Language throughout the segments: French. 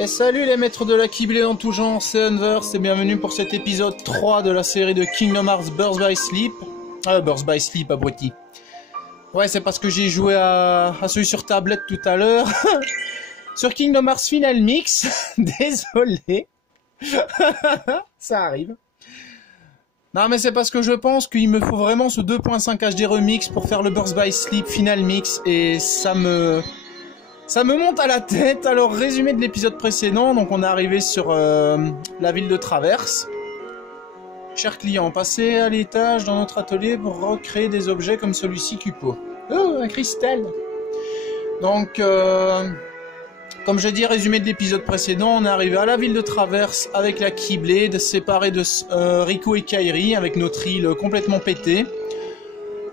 Et salut les maîtres de la Keyblade en tout genre, c'est Unverse et bienvenue pour cet épisode 3 de la série de Kingdom Hearts Birth by Sleep. Birth by Sleep, abruti. Ouais, c'est parce que j'ai joué à celui sur tablette tout à l'heure. Sur Kingdom Hearts Final Mix. Désolé. Ça arrive. Non mais c'est parce que je pense qu'il me faut vraiment ce 2.5 HD Remix pour faire le Birth by Sleep Final Mix et ça me monte à la tête. Alors résumé de l'épisode précédent, donc on est arrivé sur la ville de Traverse. Cher client, passez à l'étage dans notre atelier pour recréer des objets comme celui-ci Cupo. Oh, un cristal. Donc comme je dis, résumé de l'épisode précédent, on est arrivé à la ville de Traverse avec la Keyblade, séparée de Riku et Kairi, avec notre île complètement pétée.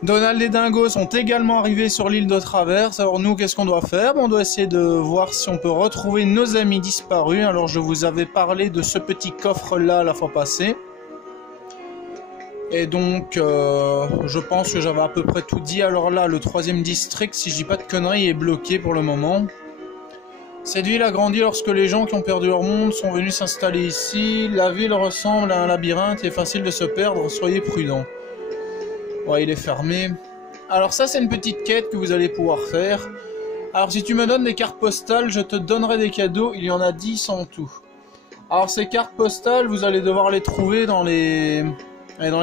Donald et Dingo sont également arrivés sur l'île de Traverse. Alors nous, qu'est-ce qu'on doit faire? On doit essayer de voir si on peut retrouver nos amis disparus. Alors je vous avais parlé de ce petit coffre-là la fois passée. Et donc, je pense que j'avais à peu près tout dit. Alors là, le 3e district, si je dis pas de conneries, est bloqué pour le moment. Cette ville a grandi lorsque les gens qui ont perdu leur monde sont venus s'installer ici. La ville ressemble à un labyrinthe et est facile de se perdre, soyez prudents. Ouais, il est fermé. Alors ça, c'est une petite quête que vous allez pouvoir faire. Alors si tu me donnes des cartes postales, je te donnerai des cadeaux. Il y en a 10 en tout. Alors ces cartes postales, vous allez devoir les trouver dans les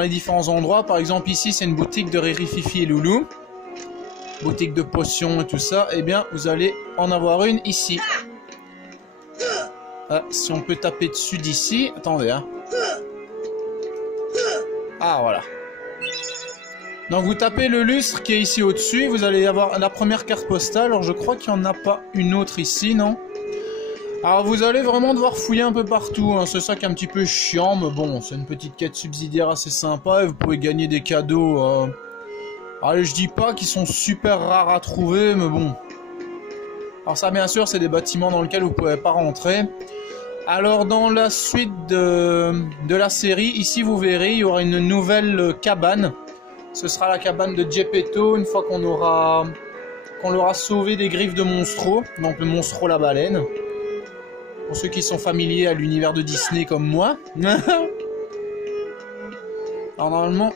différents endroits. Par exemple, ici, c'est une boutique de Riri, Fifi et Loulou. Boutique de potions et tout ça. Eh bien, vous allez en avoir une ici. Ah, si on peut taper dessus d'ici. Attendez, hein. Ah, voilà. Donc vous tapez le lustre qui est ici au-dessus, vous allez avoir la première carte postale. Alors je crois qu'il n'y en a pas une autre ici, non? Alors vous allez vraiment devoir fouiller un peu partout, hein. C'est ça qui est un petit peu chiant, mais bon, c'est une petite quête subsidiaire assez sympa et vous pouvez gagner des cadeaux. Allez, je dis pas qu'ils sont super rares à trouver, mais bon. Alors ça, bien sûr, c'est des bâtiments dans lesquels vous ne pouvez pas rentrer. Alors dans la suite de la série, ici vous verrez, il y aura une nouvelle cabane. Ce sera la cabane de Geppetto une fois qu'on l'aura sauvé des griffes de Monstro, donc le Monstro la baleine. Pour ceux qui sont familiers à l'univers de Disney comme moi. Alors normalement,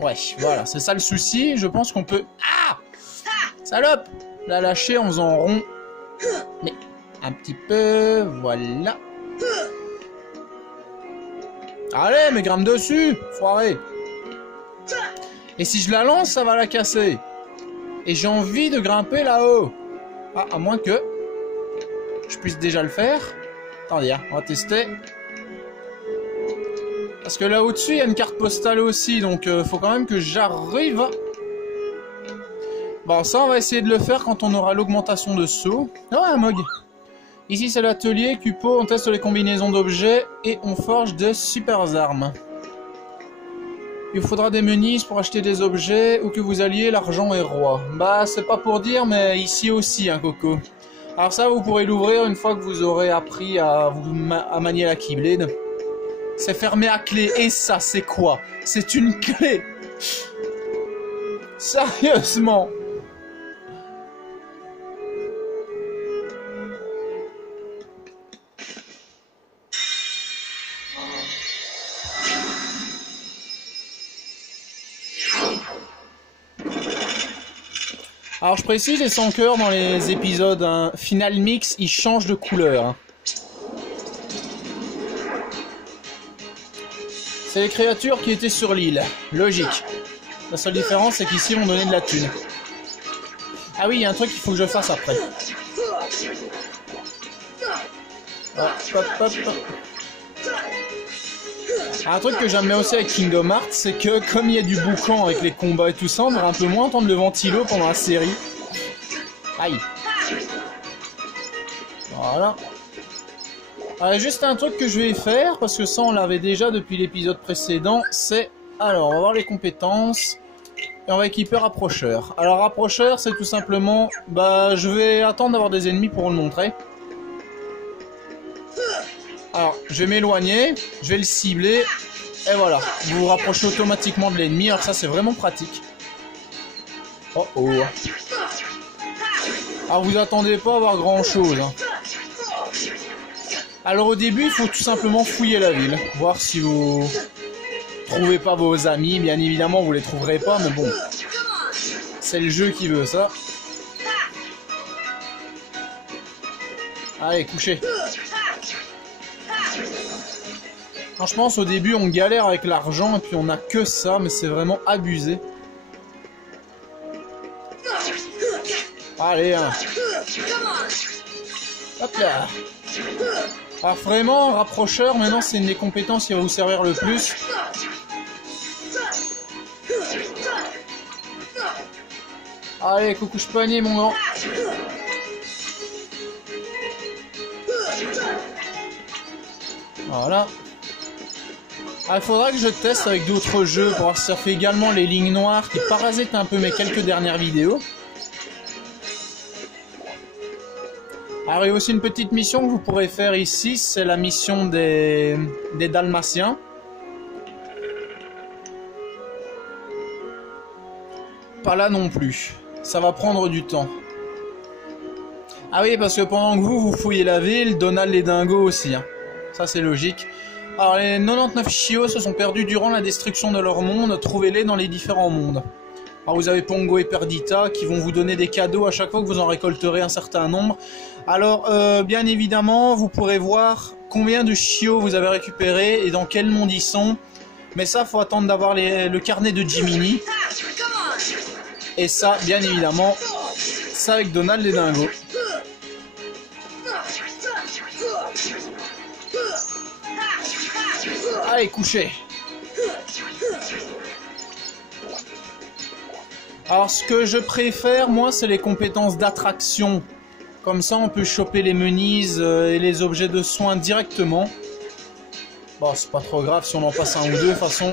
ouais, voilà, c'est ça le souci. Je pense qu'on peut... Ah! Salope! La lâcher en faisant rond. Mais un petit peu, voilà. Allez, mais grimpe dessus, foiré. Et si je la lance, ça va la casser. Et j'ai envie de grimper là-haut. Ah, à moins que je puisse déjà le faire. Attendez, hein, on va tester. Parce que là au-dessus, il y a une carte postale aussi. Donc, faut quand même que j'arrive. Bon, ça, on va essayer de le faire quand on aura l'augmentation de saut. Oh, un Mog. Ici, c'est l'atelier. Cupo, on teste les combinaisons d'objets. Et on forge de super armes. Il vous faudra des menhirs pour acheter des objets, où que vous alliez, l'argent est roi. Bah, c'est pas pour dire, mais ici aussi, hein, Coco. Alors ça, vous pourrez l'ouvrir une fois que vous aurez appris à manier la Keyblade. C'est fermé à clé, et ça, c'est quoi? C'est une clé! Sérieusement! Alors je précise, les sans cœurs dans les épisodes Final Mix, ils changent de couleur. Hein. C'est les créatures qui étaient sur l'île. Logique. La seule différence, c'est qu'ici, ils vont donner de la thune. Ah oui, il y a un truc qu'il faut que je fasse après. Ah, hop, hop, hop. Un truc que j'aime bien aussi avec Kingdom Hearts, c'est que comme il y a du boucan avec les combats et tout ça, on va un peu moins entendre le ventilo pendant la série. Aïe. Voilà. Alors, juste un truc que je vais faire, parce que ça on l'avait déjà depuis l'épisode précédent, c'est... Alors, on va voir les compétences. Et on va équiper rapprocheur. Alors, rapprocheur, c'est tout simplement... Bah, je vais attendre d'avoir des ennemis pour le montrer. Alors, je vais m'éloigner, je vais le cibler, et voilà. Vous vous rapprochez automatiquement de l'ennemi, alors ça c'est vraiment pratique. Oh oh. Alors vous attendez pas à voir grand chose. Hein. Alors au début, il faut tout simplement fouiller la ville, voir si vous trouvez pas vos amis. Bien évidemment, vous les trouverez pas, mais bon, c'est le jeu qui veut ça. Allez, couchez. Alors, je pense au début, on galère avec l'argent et puis on a que ça, mais c'est vraiment abusé. Allez, hein. Hop là. Alors vraiment, rapprocheur, maintenant c'est une des compétences qui va vous servir le plus. Allez, coucou panier mon grand. Voilà. Ah, il faudra que je teste avec d'autres jeux pour voir si ça fait également les lignes noires qui parasitent un peu mes quelques dernières vidéos. Alors il y a aussi une petite mission que vous pourrez faire ici, c'est la mission des Dalmatiens. Pas là non plus, ça va prendre du temps. Ah oui, parce que pendant que vous fouillez la ville, Donald les dingos aussi, hein. Ça c'est logique. Alors les 99 chiots se sont perdus durant la destruction de leur monde, trouvez-les dans les différents mondes. Alors vous avez Pongo et Perdita qui vont vous donner des cadeaux à chaque fois que vous en récolterez un certain nombre. Alors bien évidemment vous pourrez voir combien de chiots vous avez récupéré et dans quel monde ils sont. Mais ça faut attendre d'avoir le carnet de Jiminy. Et ça bien évidemment ça avec Donald les dingos. Allez couchez. Alors ce que je préfère moi c'est les compétences d'attraction. Comme ça on peut choper les menises et les objets de soins directement. Bon c'est pas trop grave si on en passe un ou deux de toute façon.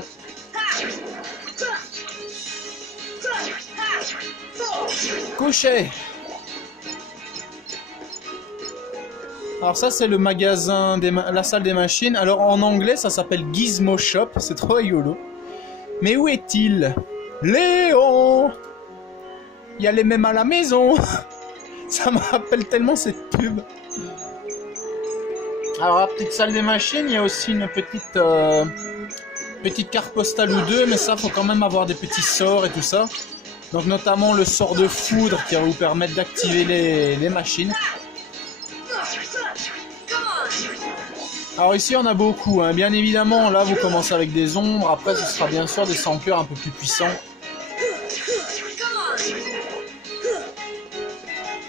Couchez. Alors ça c'est le magasin, la salle des machines. Alors en anglais ça s'appelle Gizmo Shop, c'est trop rigolo. Mais où est-il? Léon! Il y a les mêmes à la maison. Ça me rappelle tellement cette pub. Alors la petite salle des machines, il y a aussi une petite carte postale ou deux, mais ça faut quand même avoir des petits sorts et tout ça. Donc notamment le sort de foudre qui va vous permettre d'activer les machines. Alors ici on a beaucoup, hein. Bien évidemment là vous commencez avec des ombres, après ce sera bien sûr des sanctuaires un peu plus puissants.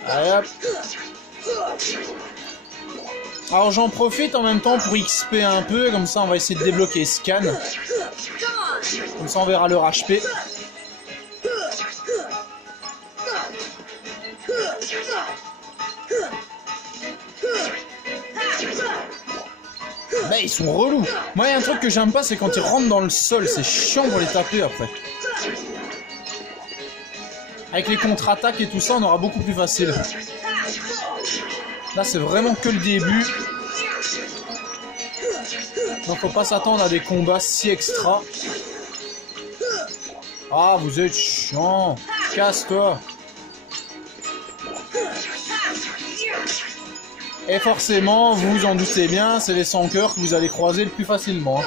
Allez hop. Alors j'en profite en même temps pour XP un peu, comme ça on va essayer de débloquer Scan. Comme ça on verra leur HP. Mais ils sont relous. Moi il y a un truc que j'aime pas, c'est quand ils rentrent dans le sol, c'est chiant pour les taper après. Avec les contre-attaques et tout ça, on aura beaucoup plus facile. Là, c'est vraiment que le début. Donc, faut pas s'attendre à des combats si extra. Ah, vous êtes chiant. Casse-toi. Et forcément, vous vous en doutez bien, c'est les 100 cœurs que vous allez croiser le plus facilement.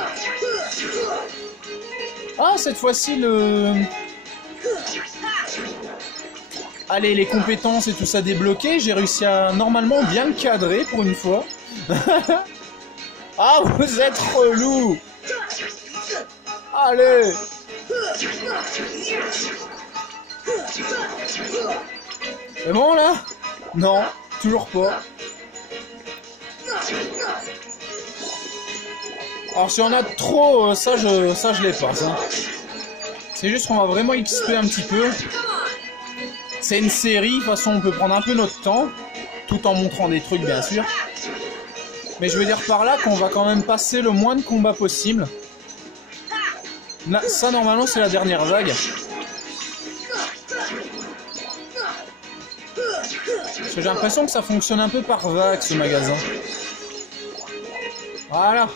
Ah, cette fois-ci, Allez, les compétences et tout ça débloqué, j'ai réussi à normalement bien le cadrer pour une fois. Ah, vous êtes relou. Allez. C'est bon là? Non, toujours pas. Alors si on a trop, ça je les passe. Hein. C'est juste qu'on va vraiment XP un petit peu. C'est une série, de toute façon on peut prendre un peu notre temps, tout en montrant des trucs bien sûr. Mais je veux dire par là qu'on va quand même passer le moins de combats possible. Là, ça normalement c'est la dernière vague. Parce que j'ai l'impression que ça fonctionne un peu par vague ce magasin. Voilà.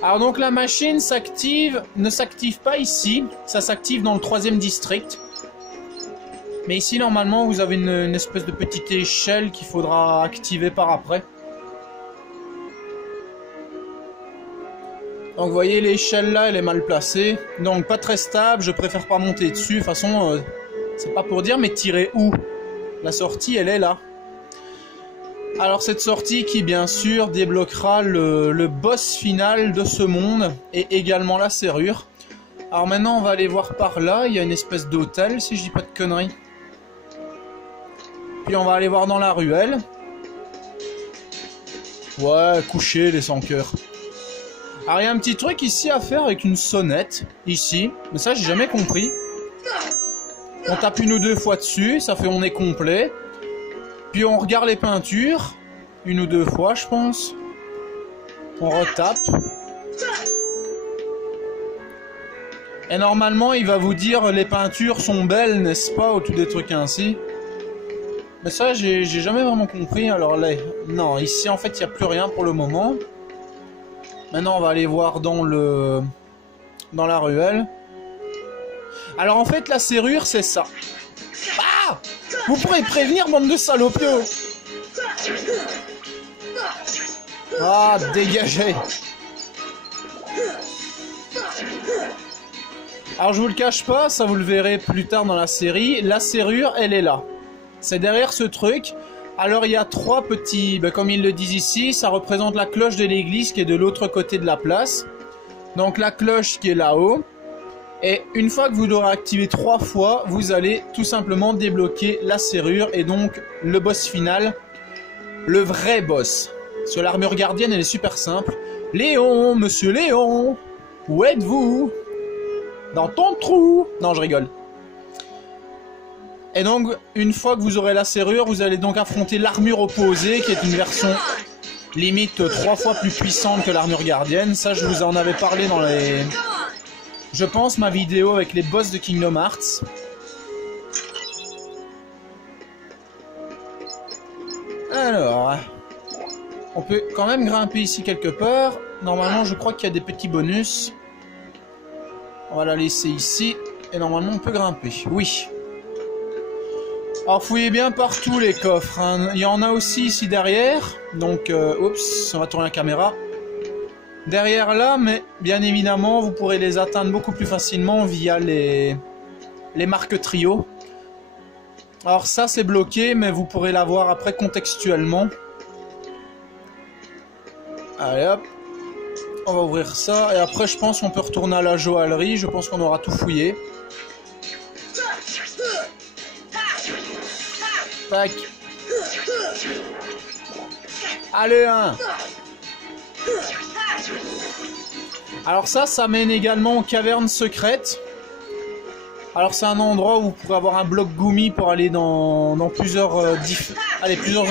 Alors donc la machine ne s'active pas ici, ça s'active dans le 3e district. Mais ici normalement vous avez une espèce de petite échelle qu'il faudra activer par après. Donc vous voyez l'échelle là, elle est mal placée. Donc pas très stable, je préfère pas monter dessus. De toute façon, c'est pas pour dire, mais tirer où? La sortie, elle est là. Alors cette sortie qui bien sûr débloquera le boss final de ce monde et également la serrure. Alors maintenant on va aller voir par là, il y a une espèce d'hôtel si je dis pas de conneries. Puis on va aller voir dans la ruelle. Ouais, coucher les sans cœur. Alors il y a un petit truc ici à faire avec une sonnette, ici, mais ça j'ai jamais compris. On tape une ou deux fois dessus, ça fait on est complet. Puis on regarde les peintures, une ou deux fois je pense. On retape. Et normalement il va vous dire les peintures sont belles, n'est-ce pas, ou tout des trucs ainsi. Mais ça j'ai jamais vraiment compris, alors là, non, ici en fait il n'y a plus rien pour le moment. Maintenant on va aller voir dans la ruelle. Alors en fait la serrure c'est ça. Ah! Vous pourrez prévenir bande de salopios. Ah, dégagez. Alors je vous le cache pas, ça vous le verrez plus tard dans la série. La serrure elle est là. C'est derrière ce truc. Alors il y a trois petits, comme ils le disent ici, ça représente la cloche de l'église qui est de l'autre côté de la place. Donc la cloche qui est là-haut. Et une fois que vous l'aurez activé 3 fois, vous allez tout simplement débloquer la serrure et donc le boss final, le vrai boss. Sur l'armure gardienne, elle est super simple. Léon, monsieur Léon, où êtes-vous? Dans ton trou. Non, je rigole. Et donc, une fois que vous aurez la serrure, vous allez donc affronter l'armure opposée, qui est une version limite 3 fois plus puissante que l'armure gardienne. Ça, je vous en avais parlé dans les... Je pense ma vidéo avec les boss de Kingdom Hearts. Alors, on peut quand même grimper ici quelque part. Normalement, je crois qu'il y a des petits bonus. On va la laisser ici. Et normalement, on peut grimper. Oui. Alors, fouillez bien partout les coffres, hein. Il y en a aussi ici derrière. Donc, oups, on va tourner la caméra. Derrière là, mais bien évidemment, vous pourrez les atteindre beaucoup plus facilement via les marques trio. Alors ça, c'est bloqué, mais vous pourrez l'avoir après contextuellement. Allez hop. On va ouvrir ça. Et après, je pense qu'on peut retourner à la joaillerie. Je pense qu'on aura tout fouillé. Tac. Allez, hein. Alors ça mène également aux cavernes secrètes. Alors c'est un endroit où vous pourrez avoir un bloc Gumi pour aller dans plusieurs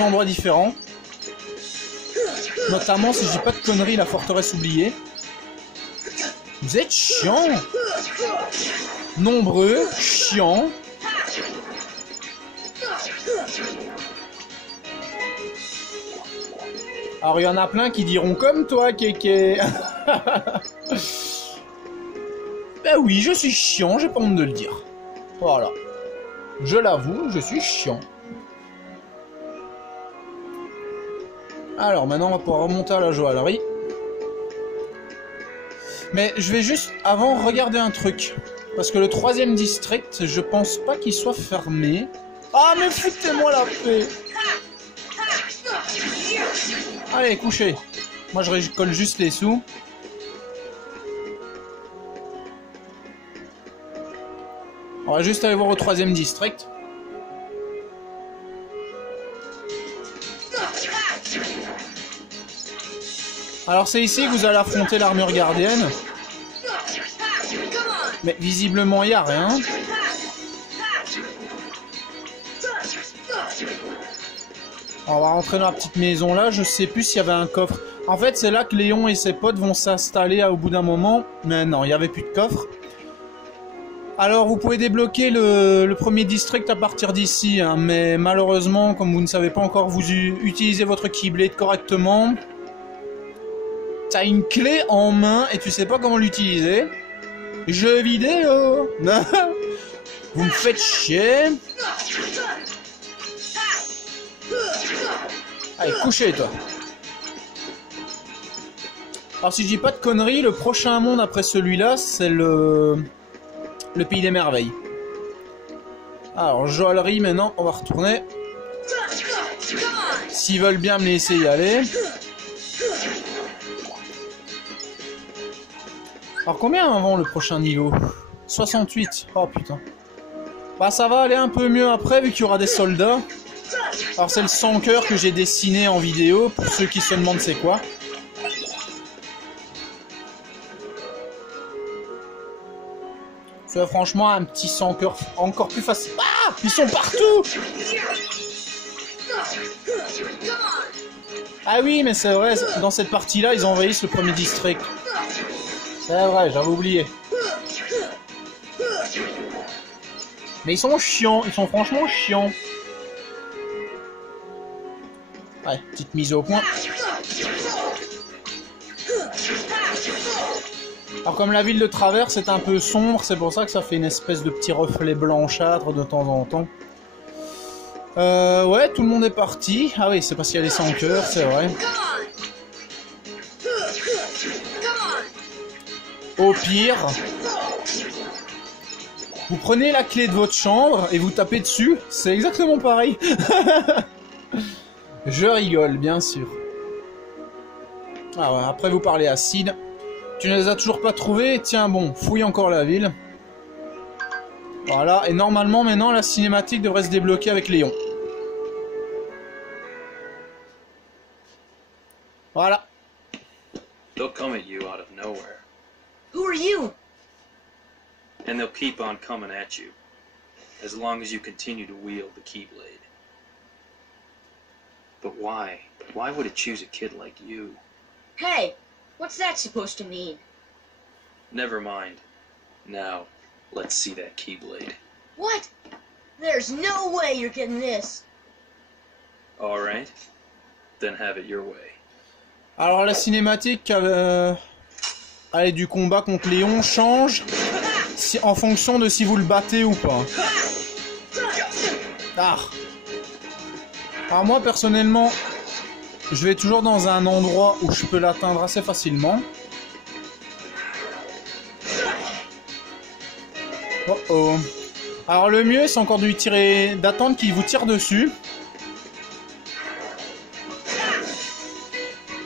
endroits différents. Notamment, si je dis pas de conneries, la forteresse oubliée. Vous êtes chiants. Nombreux, chiants. Alors il y en a plein qui diront comme toi, Kéké. Ben oui, je suis chiant, j'ai pas honte de le dire. Voilà. Je l'avoue, je suis chiant. Alors maintenant on va pouvoir remonter à la joaillerie. Mais je vais juste avant regarder un truc. Parce que le 3e district, je pense pas qu'il soit fermé. Ah mais foutez-moi la paix. Allez, couchez. Moi je récolle juste les sous. On va juste aller voir au 3e district. Alors c'est ici que vous allez affronter l'armure gardienne. Mais visiblement il n'y a rien. On va rentrer dans la petite maison là. Je sais plus s'il y avait un coffre. En fait c'est là que Léon et ses potes vont s'installer au bout d'un moment. Mais non, il n'y avait plus de coffre. Alors vous pouvez débloquer le 1er district à partir d'ici, hein, mais malheureusement, comme vous ne savez pas encore vous utiliser votre Keyblade correctement, t'as une clé en main et tu sais pas comment l'utiliser. Jeux vidéo. Vous me faites chier. Allez, couchez toi. Alors si je dis pas de conneries, le prochain monde après celui-là, c'est le Pays des Merveilles. Alors joaillerie maintenant, on va retourner. S'ils veulent bien me laisser y aller. Alors combien avant le prochain niveau? 68. Oh putain. Bah ça va aller un peu mieux après vu qu'il y aura des soldats. Alors c'est le sans cœur que j'ai dessiné en vidéo pour ceux qui se demandent c'est quoi. C'est franchement un petit sans cœur encore plus facile. Ah, ils sont partout. Ah oui mais c'est vrai, dans cette partie là ils envahissent le premier district. C'est vrai, j'avais oublié. Mais ils sont chiants, ils sont franchement chiants. Ouais, petite mise au point. Alors comme la ville de travers c'est un peu sombre, c'est pour ça que ça fait une espèce de petit reflet blanchâtre de temps en temps. Ouais, tout le monde est parti. Ah oui, c'est parce qu'il y a les sans cœurs, c'est vrai. Au pire, vous prenez la clé de votre chambre et vous tapez dessus, c'est exactement pareil. Je rigole, bien sûr. Ah ouais, après vous parlez à Sid. Tu ne les as toujours pas trouvés? Tiens bon, fouille encore la ville. Voilà, et normalement maintenant la cinématique devrait se débloquer avec Léon. Voilà. They'll come at you out of nowhere. Who are you? And they'll keep on coming at you. As long as you continue to wield the Keyblade. But why? Why would it choose a kid like you? Hey, what's that supposed to mean? Never mind. Now, let's see that Keyblade. What? There's no way you're getting this. Alright. Then have it your way. Alors la cinématique allez, du combat contre Léon change en fonction de si vous le battez ou pas. Ah. Alors moi personnellement, je vais toujours dans un endroit où je peux l'atteindre assez facilement. Oh oh. Alors le mieux c'est encore de lui tirer, d'attendre qu'il vous tire dessus.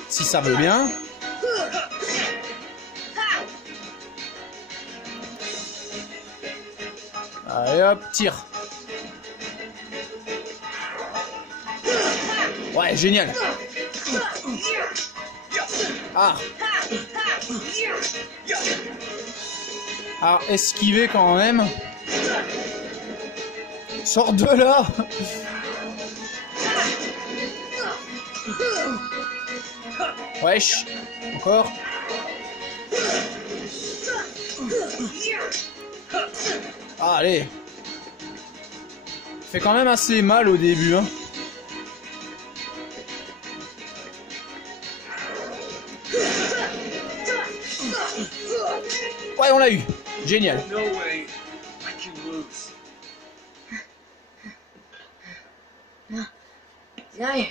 Si ça veut bien. Allez hop, tire. Ouais, génial. Ah. Alors, esquiver quand même. Sors de là. Wesh. Encore. Ah, allez. Fait quand même assez mal au début, hein. Ouais, on l'a eu. Génial. No way. I can lose. Now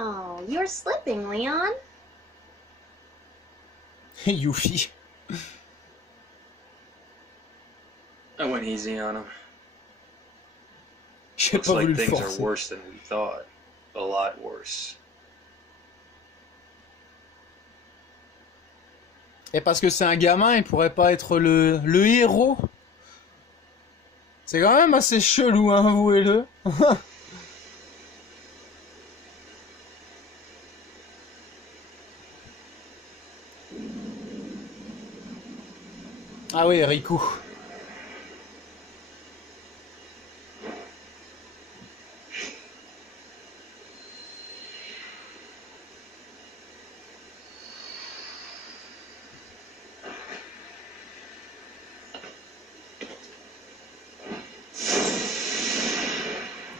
Oh, you're slipping, Leon. Yuffie. I went easy on him. J'ai Looks pas like voulu le things are forcer. worse than we thought. A lot worse. Et parce que c'est un gamin, il pourrait pas être le héros. C'est quand même assez chelou, hein, avouez-le. Ah oui, Riku.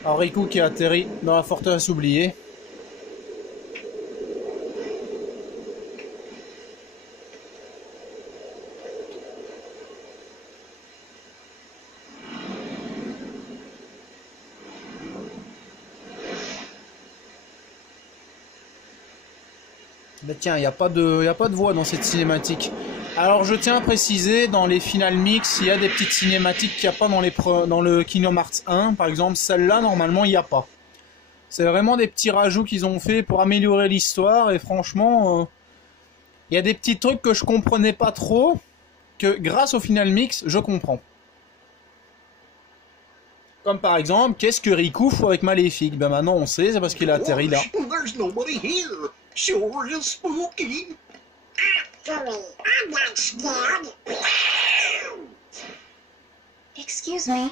Alors Riku qui a atterri dans la forteresse oubliée. Mais tiens, il n'y a pas de voix dans cette cinématique. Alors je tiens à préciser, dans les Final Mix, il y a des petites cinématiques qu'il n'y a pas dans le Kingdom Hearts 1. Par exemple, celle-là, normalement, il n'y a pas. C'est vraiment des petits rajouts qu'ils ont fait pour améliorer l'histoire. Et franchement, il y a des petits trucs que je comprenais pas trop, que grâce au Final Mix, je comprends. Comme par exemple, qu'est-ce que Riku fout avec Maléfique? Ben maintenant on sait, c'est parce qu'il a atterri là. There's nobody here. Sure is spooky. Actually, I'm not scared. Excuse me.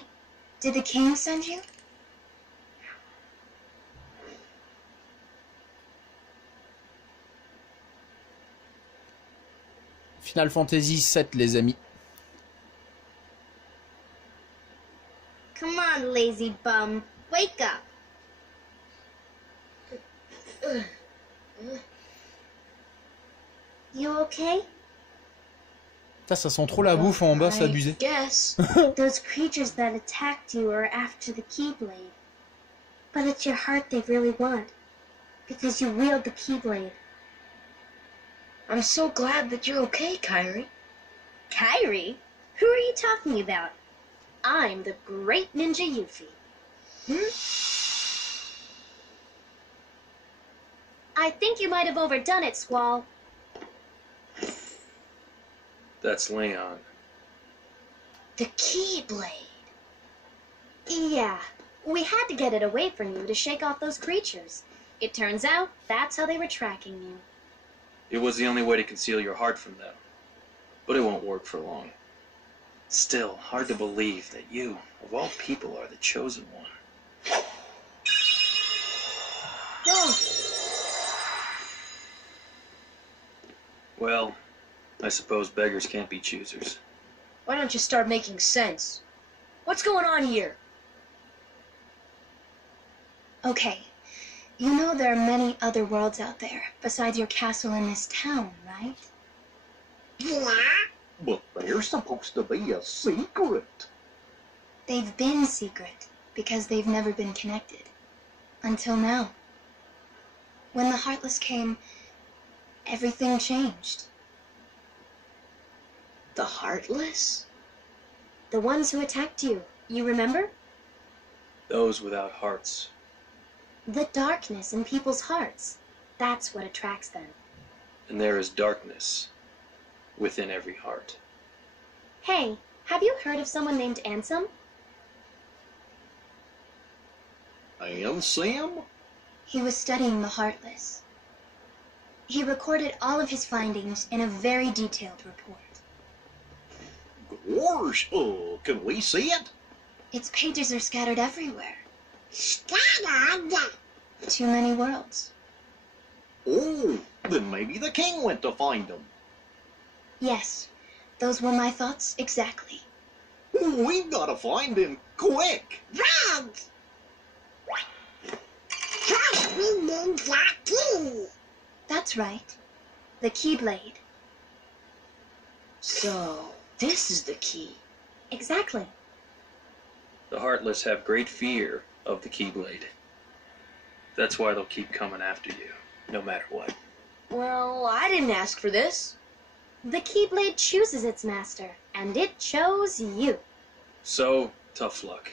Did the king send you? Final Fantasy VII, les amis. Come on, lazy bum. Wake up. You okay? Ça sent trop la bouffe en bas, c'est abusé. Guess. Those creatures that attacked you are after the Keyblade. But it's your heart they really want. Because you wield the Keyblade. I'm so glad that you're okay, Kyrie. Kyrie? Who are you talking about? I'm the great ninja Yuffie. I think you might have overdone it, Squall. That's Leon. The Keyblade. Yeah, we had to get it away from you to shake off those creatures. It turns out that's how they were tracking you. It was the only way to conceal your heart from them. But it won't work for long. Still, hard to believe that you, of all people, are the chosen one. Well, I suppose beggars can't be choosers. Why don't you start making sense? What's going on here? Okay, you know there are many other worlds out there besides your castle in this town, right? Yeah? But they're supposed to be a secret. They've been secret because they've never been connected. Until now. When the Heartless came, everything changed. The Heartless? The ones who attacked you, you remember? Those without hearts. The darkness in people's hearts. That's what attracts them. And there is darkness within every heart. Hey, have you heard of someone named Ansem? And Sam? He was studying the Heartless. He recorded all of his findings in a very detailed report. Gosh, can we see it? Its pages are scattered everywhere. Scattered? Too many worlds. Oh, then maybe the king went to find them. Yes, those were my thoughts exactly. We've got to find him quick. Red! Trust me, Ninja King! That's right. The Keyblade. So, this is the key. Exactly. The Heartless have great fear of the Keyblade. That's why they'll keep coming after you, no matter what. Well, I didn't ask for this. The Keyblade chooses its master, and it chose you. So, tough luck.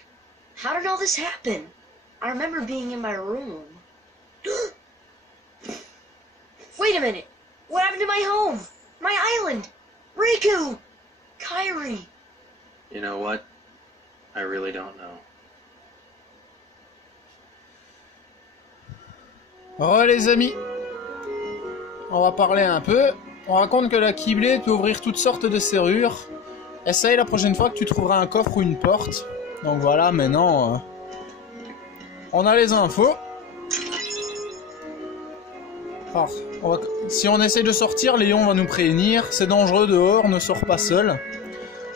How did all this happen? I remember being in my room. Wait a minute. What happened to my home? My island? Riku! Kyrie! You know what? I really don't know. Oh les amis, on va parler un peu. On raconte que la Keyblade peut ouvrir toutes sortes de serrures. Essaye la prochaine fois que tu trouveras un coffre ou une porte. Donc voilà, maintenant, on a les infos. Alors, si on essaye de sortir, Léon va nous prévenir. C'est dangereux dehors, ne sors pas seul.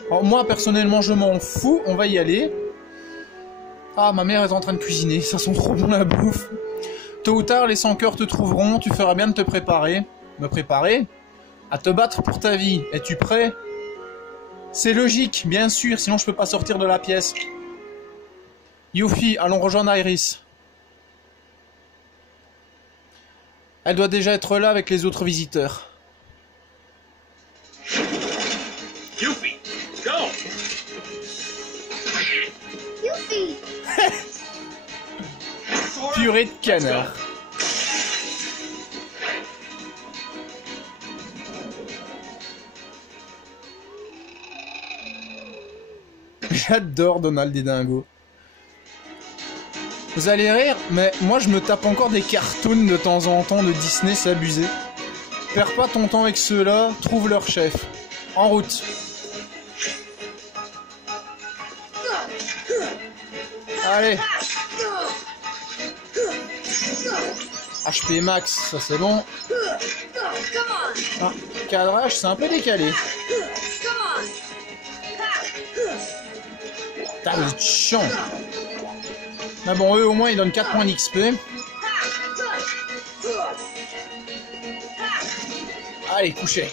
Alors moi, personnellement, je m'en fous. On va y aller. Ah, ma mère est en train de cuisiner. Ça sent trop bon la bouffe. Tôt ou tard, les sans-cœurs te trouveront. Tu feras bien de te préparer. Me préparer à te battre pour ta vie. Es-tu prêt? C'est logique, bien sûr. Sinon, je peux pas sortir de la pièce. Yuffie, allons rejoindre Iris. Elle doit déjà être là avec les autres visiteurs. Yuffie, go! Yuffie! Purée de canard. J'adore Donald et Dingo. Vous allez rire, mais moi je me tape encore des cartoons de temps en temps de Disney, c'est abusé. Perds pas ton temps avec ceux-là, trouve leur chef. En route. Allez. HP max, ça c'est bon. Ah, cadrage, c'est un peu décalé. Putain, vous êtes chiant. Mais bon, eux au moins ils donnent 4 points d'XP. Allez, couchez.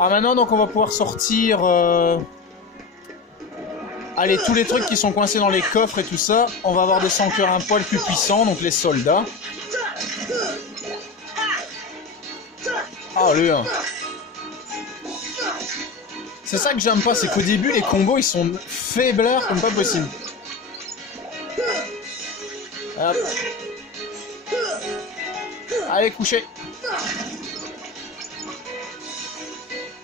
Ah, maintenant donc on va pouvoir sortir... Allez, tous les trucs qui sont coincés dans les coffres et tout ça. On va avoir des sans-cœurs un poil plus puissants, donc les soldats. Ah, le 1. C'est ça que j'aime pas, c'est qu'au début les combos ils sont faiblards comme pas possible. Hop. Allez, coucher.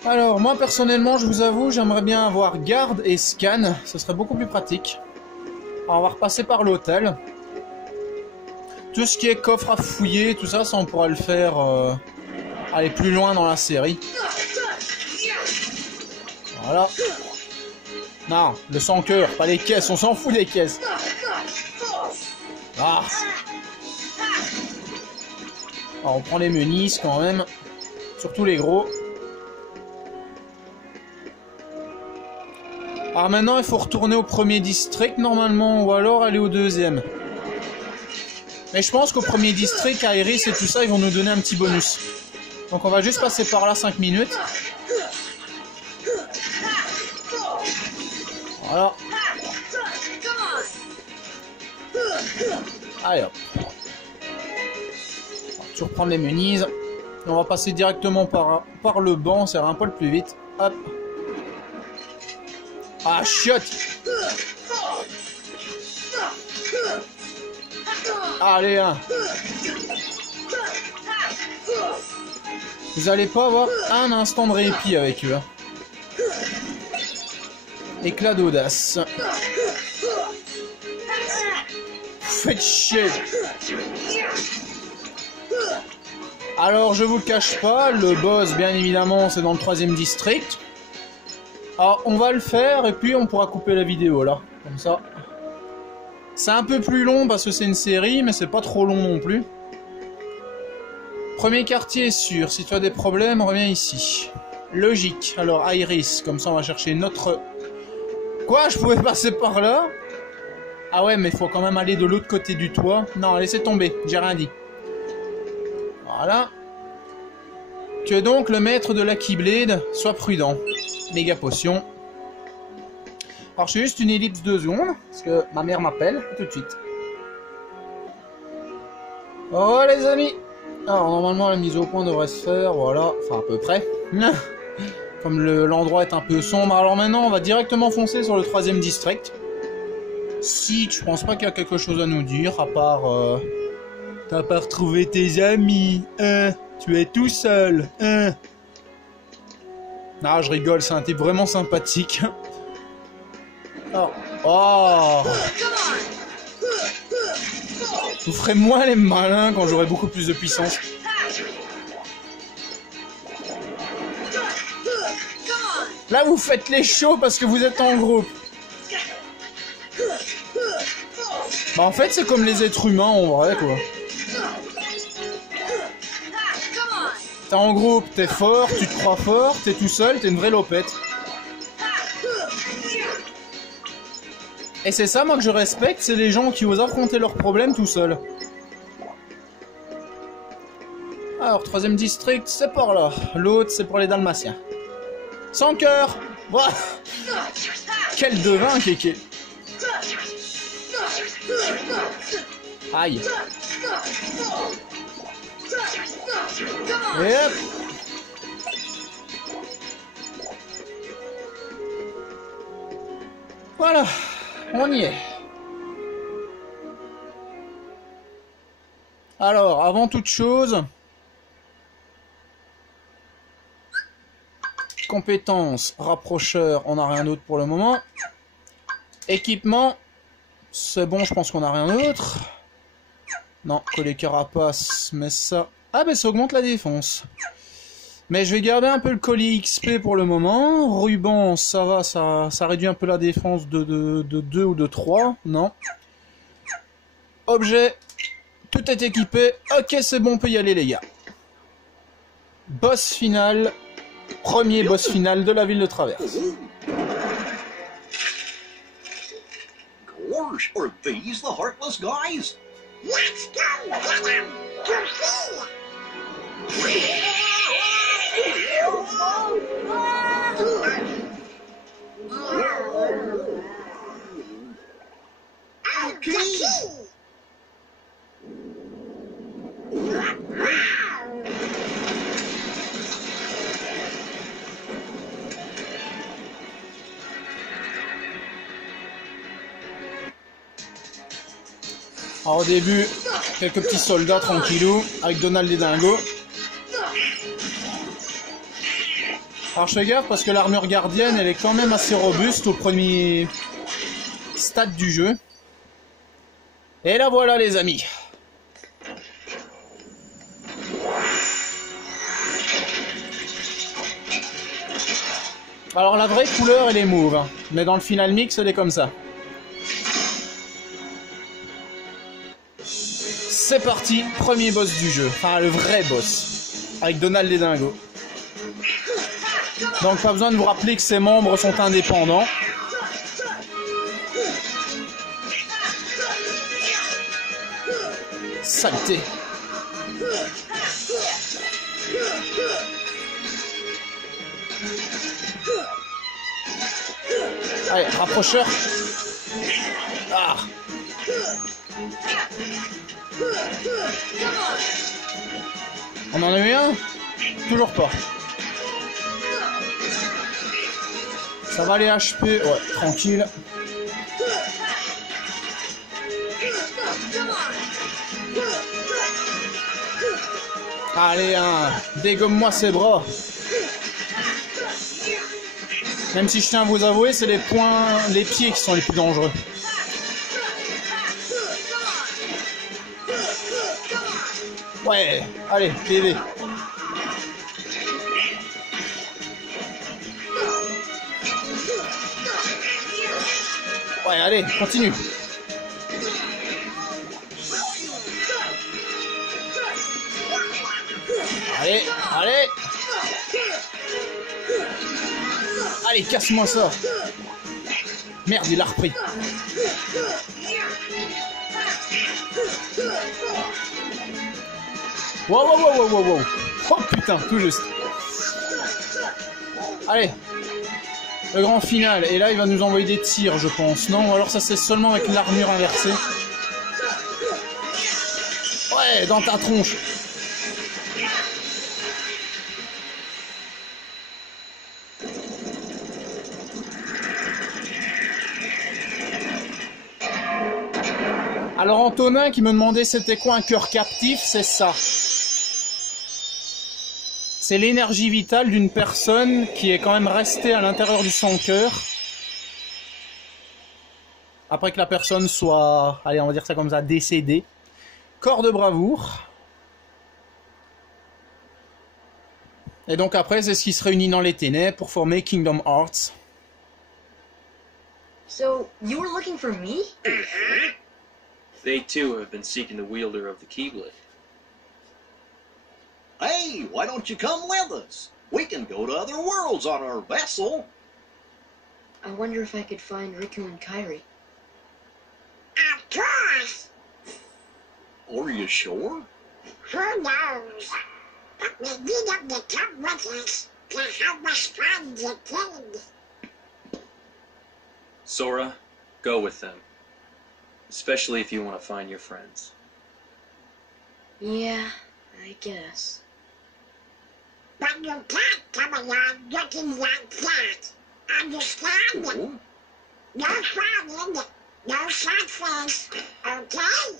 Alors, moi personnellement, je vous avoue, j'aimerais bien avoir garde et scan, ce serait beaucoup plus pratique. Alors, on va repasser par l'hôtel. Tout ce qui est coffre à fouiller, tout ça, ça on pourra le faire aller plus loin dans la série. Voilà. Non, le sans-cœur, pas les caisses, on s'en fout des caisses. Ah. Alors, on prend les menis quand même, surtout les gros. Alors maintenant, il faut retourner au premier district normalement, ou alors aller au deuxième. Mais je pense qu'au premier district, à Iris et tout ça, ils vont nous donner un petit bonus. Donc on va juste passer par là 5 minutes. Voilà. Allez hop. On va toujours prendre les menus. On va passer directement par le banc, ça ira un poil plus vite. Hop. Ah, chiotte! Allez, hein. Vous allez pas avoir un instant de répit avec eux. Hein. Éclat d'audace. Faites chier. Alors, je vous le cache pas, le boss, bien évidemment, c'est dans le 3e district. Alors, on va le faire et puis on pourra couper la vidéo là, comme ça. C'est un peu plus long parce que c'est une série, mais c'est pas trop long non plus. Premier quartier est sûr, si tu as des problèmes, reviens ici. Logique, alors Iris, comme ça on va chercher notre... Quoi, je pouvais passer par là? Ah ouais, mais il faut quand même aller de l'autre côté du toit. Non, laissez tomber, j'ai rien dit. Voilà. Tu es donc le maître de la Keyblade, sois prudent. Méga potion. Alors je fais juste une ellipse de secondes, parce que ma mère m'appelle, tout de suite. Oh les amis. Alors normalement la mise au point devrait se faire, voilà, enfin à peu près. Comme l'endroit est un peu sombre, alors maintenant on va directement foncer sur le 3e district. Si, je pense pas qu'il y a quelque chose à nous dire, à part... T'as pas retrouvé tes amis, hein? Tu es tout seul, hein? Non, je rigole, c'est un type vraiment sympathique. Oh. Oh. Vous ferez moins les malins quand j'aurai beaucoup plus de puissance. Là, vous faites les chauds parce que vous êtes en groupe. Bah, en fait, c'est comme les êtres humains en vrai, quoi. T'es en groupe, t'es fort, tu te crois fort, t'es tout seul, t'es une vraie lopette. Et c'est ça, moi, que je respecte, c'est les gens qui osent affronter leurs problèmes tout seuls. Alors, 3e district, c'est par là. L'autre, c'est pour les Dalmatiens. Sans cœur. Wow. Quel devin, Kéké. Aïe. Et hop. Voilà, on y est. Alors, avant toute chose, compétences, rapprocheur, on n'a rien d'autre pour le moment. Équipement, c'est bon, je pense qu'on n'a rien d'autre. Non, collet carapace, mais ça... Ah ben ça augmente la défense. Mais je vais garder un peu le collier XP pour le moment. Ruban, ça va, ça réduit un peu la défense de 2 ou de 3. Non. Objet, tout est équipé. Ok, c'est bon, on peut y aller les gars. Boss final. Premier boss final de la ville de Traverse. Gosh, are these the Heartless guys? Let's go get him to see. Okay. Alors au début, quelques petits soldats tranquillou, avec Donald et Dingo. Alors je fais gaffe parce que l'armure gardienne, elle est quand même assez robuste au premier stade du jeu. Et la voilà les amis. Alors la vraie couleur elle est mauve, hein, mais dans le final mix elle est comme ça. C'est parti, premier boss du jeu, enfin le vrai boss, avec Donald et Dingo. Donc pas besoin de vous rappeler que ses membres sont indépendants. Saleté. Allez, rapprocheur. Ah. On en a eu un? Toujours pas. Ça va les HP, ouais, tranquille. Allez, hein, dégomme-moi ses bras. Même si je tiens à vous avouer, c'est les pieds qui sont les plus dangereux. Ouais, allez, bébé. Ouais, allez, continue. Allez, allez. Allez, casse-moi ça. Merde, il l'a repris. Wow, wow, wow, wow, wow. Oh putain, tout juste. Allez. Le grand final. Et là, il va nous envoyer des tirs, je pense. Non, ou alors ça, c'est seulement avec l'armure inversée. Ouais, dans ta tronche. Alors Antonin qui me demandait c'était quoi un cœur captif, c'est ça. C'est l'énergie vitale d'une personne qui est quand même restée à l'intérieur de son cœur. Après que la personne soit, allez on va dire ça comme ça, décédée. Corps de bravoure. Et donc après c'est ce qui se réunit dans les ténèbres pour former Kingdom Hearts. So, you were looking for me? They too have been seeking the wielder of the Keyblade. Hey, why don't you come with us? We can go to other worlds on our vessel. I wonder if I could find Riku and Kairi. Of course. Are you sure? Who knows? But we need them to come with us to help us find the king. Sora, go with them. Especially if you want to find your friends. Yeah, I guess. But you can't come along looking like that. Understand? Oh, No frowning, no catfish, okay?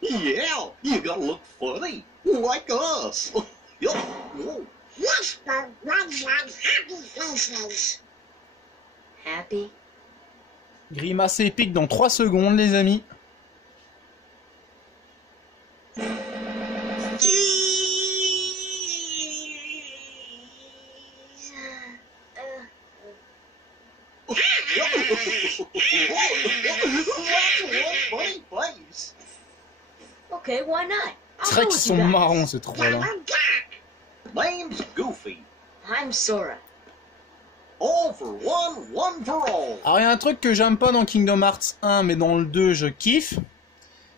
yeah, you gotta look funny, like us. Yup. Whoa. Yes, but ones on happy faces. Happy? Grimace épique dans 3 secondes, les amis. Funny place. Okay, why not? C'est I'll vrai go qu'ils with you sont guys. marrants, ces trois-là. Double duck. Name's Goofy. I'm Sora. All for one for all. Alors, il y a un truc que j'aime pas dans Kingdom Hearts 1, mais dans le 2, je kiffe.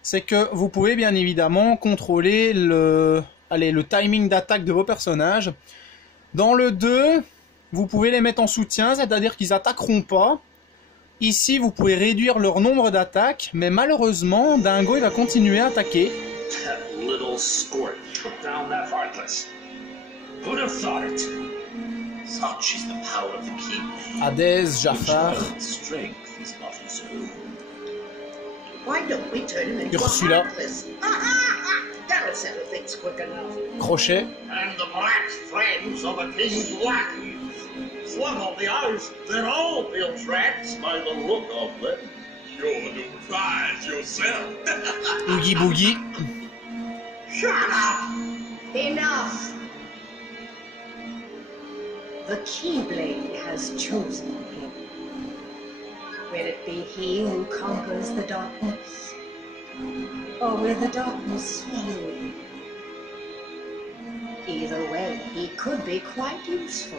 C'est que vous pouvez bien évidemment contrôler le timing d'attaque de vos personnages. Dans le 2, vous pouvez les mettre en soutien, c'est-à-dire qu'ils attaqueront pas. Ici, vous pouvez réduire leur nombre d'attaques, mais malheureusement, Dingo il va continuer à attaquer. That little squirt took down that Heartless. Who'd have thought it? Such is the power of the Keyblade. Hades, Jafar, Strength is not his own. Why don't we turn him into Ursula. a Heartless? That'll settle things quick enough. Crochet. And the black friends of the king's lackeys. Swung the eyes, they're all built rats by the look of them. You're the prize yourself. Oogie Boogie. Shut up! Enough! The Keyblade has chosen him. Will it be he who conquers the darkness? Or will the darkness swallow him? Either way, he could be quite useful.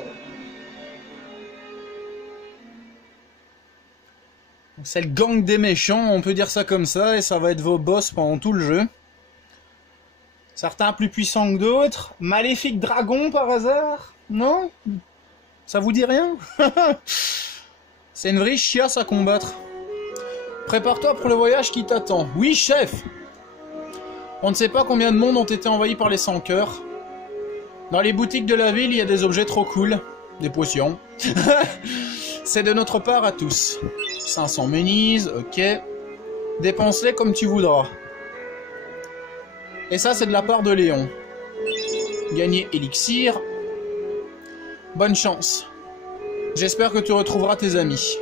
C'est le gang des méchants, on peut dire ça comme ça, et ça va être vos boss pendant tout le jeu. Certains plus puissants que d'autres. Maléfique dragon par hasard? Non? Ça vous dit rien? C'est une vraie chiasse à combattre. Prépare-toi pour le voyage qui t'attend. Oui, chef! On ne sait pas combien de monde ont été envahis par les sans-cœurs. Dans les boutiques de la ville, il y a des objets trop cool. Des potions. C'est de notre part à tous. 500 monies, ok. Dépense-les comme tu voudras. Et ça, c'est de la part de Léon. Gagner élixir. Bonne chance. J'espère que tu retrouveras tes amis.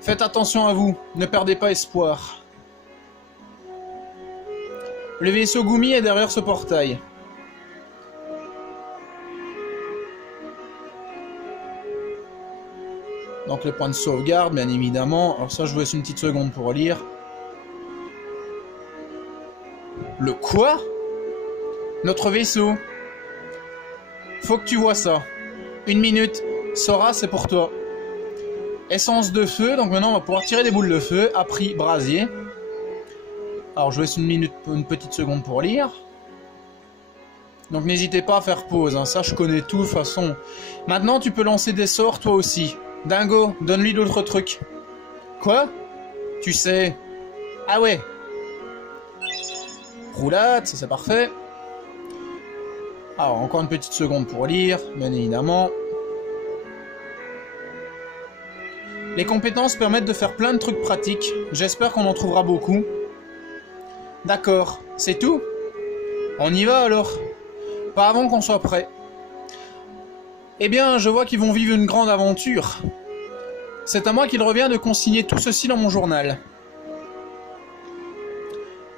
Faites attention à vous, ne perdez pas espoir. Le vaisseau Gumi est derrière ce portail. Donc le point de sauvegarde, bien évidemment. Alors ça, je vous laisse une petite seconde pour lire. Le quoi? Notre vaisseau. Faut que tu vois ça. 1 minute. Sora, c'est pour toi. Essence de feu. Donc maintenant, on va pouvoir tirer des boules de feu. À prix brasier. Alors, je vous laisse une petite seconde pour lire. Donc n'hésitez pas à faire pause. Hein. Ça, je connais tout de toute façon. Maintenant, tu peux lancer des sorts, toi aussi. Dingo, donne-lui d'autres trucs. Quoi? Tu sais. Ah ouais. Roulade, ça c'est parfait. Alors, encore une petite seconde pour lire, bien évidemment. Les compétences permettent de faire plein de trucs pratiques. J'espère qu'on en trouvera beaucoup. D'accord, c'est tout? On y va alors? Pas avant qu'on soit prêt. Eh bien, je vois qu'ils vont vivre une grande aventure. C'est à moi qu'il revient de consigner tout ceci dans mon journal.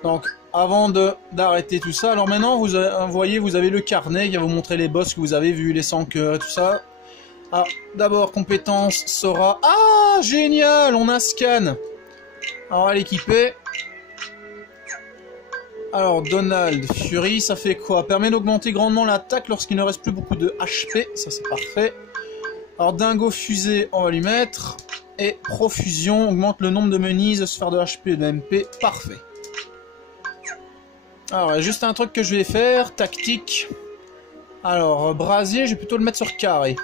Donc, avant d'arrêter tout ça, alors maintenant, vous voyez, vous avez le carnet qui va vous montrer les boss que vous avez vus, les 100 cœurs et tout ça. Alors, d'abord, compétence, Sora. Ah, génial, on a scan. Alors, on va l'équiper. Alors, Donald, Fury, ça fait quoi? Permet d'augmenter grandement l'attaque lorsqu'il ne reste plus beaucoup de HP. Ça, c'est parfait. Alors, Dingo Fusée, on va lui mettre. Et Profusion, augmente le nombre de menises, sphère de HP et de MP. Parfait. Alors, il y a juste un truc que je vais faire. Tactique. Alors, Brasier, je vais plutôt le mettre sur carré.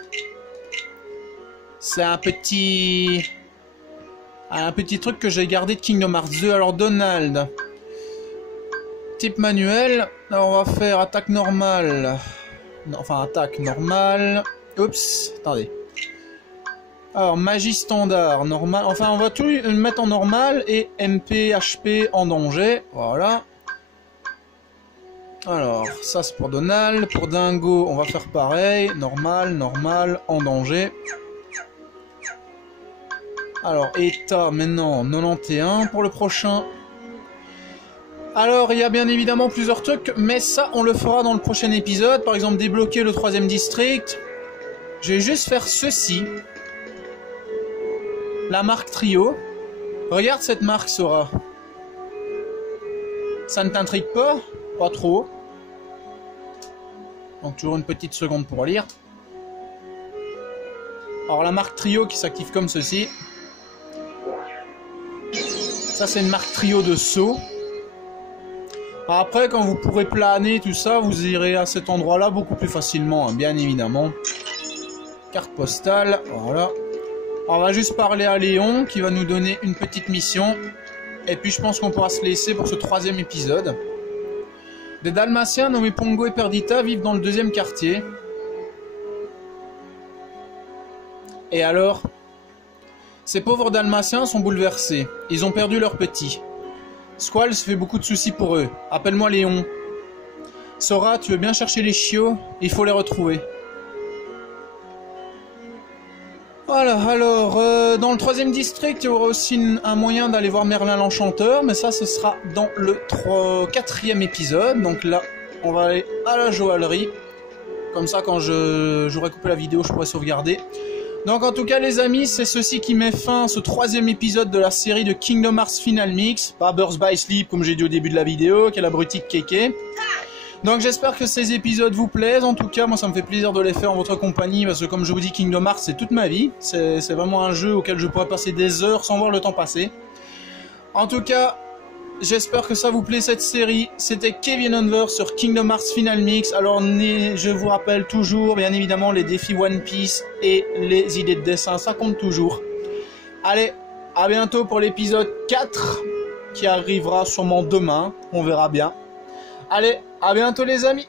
C'est un petit truc que j'ai gardé de Kingdom Hearts 2. Alors, Donald. Type manuel. Alors on va faire attaque normale. Non, enfin attaque normale. Oups, attendez. Alors magie standard, normal. Enfin on va tout mettre en normal et MP, HP en danger. Voilà. Alors ça c'est pour Donald. Pour Dingo on va faire pareil. Normal, normal, en danger. Alors état maintenant 91 pour le prochain. Alors, il y a bien évidemment plusieurs trucs, mais ça, on le fera dans le prochain épisode. Par exemple, débloquer le 3e district. Je vais juste faire ceci. La marque Trio. Regarde cette marque, Sora. Ça ne t'intrigue pas? Pas trop. Donc, toujours une petite seconde pour lire. Alors, la marque Trio qui s'active comme ceci. Ça, c'est une marque Trio de saut. Après, quand vous pourrez planer, tout ça, vous irez à cet endroit-là beaucoup plus facilement, hein, bien évidemment. Carte postale, voilà. Alors, on va juste parler à Léon, qui va nous donner une petite mission. Et puis, je pense qu'on pourra se laisser pour ce 3e épisode. Des Dalmatiens nommés Pongo et Perdita vivent dans le 2e quartier. Et alors, ces pauvres Dalmatiens sont bouleversés. Ils ont perdu leur petit. Squall se fait beaucoup de soucis pour eux. Appelle-moi Léon. Sora, tu veux bien chercher les chiots? Il faut les retrouver. Voilà, alors, dans le 3e district, il y aura aussi un moyen d'aller voir Merlin l'Enchanteur, mais ça, ce sera dans le 4e épisode. Donc là, on va aller à la joaillerie. Comme ça, quand j'aurai coupé la vidéo, je pourrai sauvegarder. Donc en tout cas les amis, c'est ceci qui met fin à ce 3e épisode de la série de Kingdom Hearts Final Mix. Pas Birth by Sleep comme j'ai dit au début de la vidéo, qui est l'abruti de Kéké. Donc j'espère que ces épisodes vous plaisent. En tout cas, moi ça me fait plaisir de les faire en votre compagnie, parce que comme je vous dis, Kingdom Hearts c'est toute ma vie. C'est vraiment un jeu auquel je pourrais passer des heures sans voir le temps passer. En tout cas, j'espère que ça vous plaît cette série. C'était Kevin Unverse sur Kingdom Hearts Final Mix. Alors je vous rappelle toujours, bien évidemment, les défis One Piece et les idées de dessin, ça compte toujours. Allez, à bientôt pour l'épisode 4, qui arrivera sûrement demain, on verra bien. Allez, à bientôt les amis.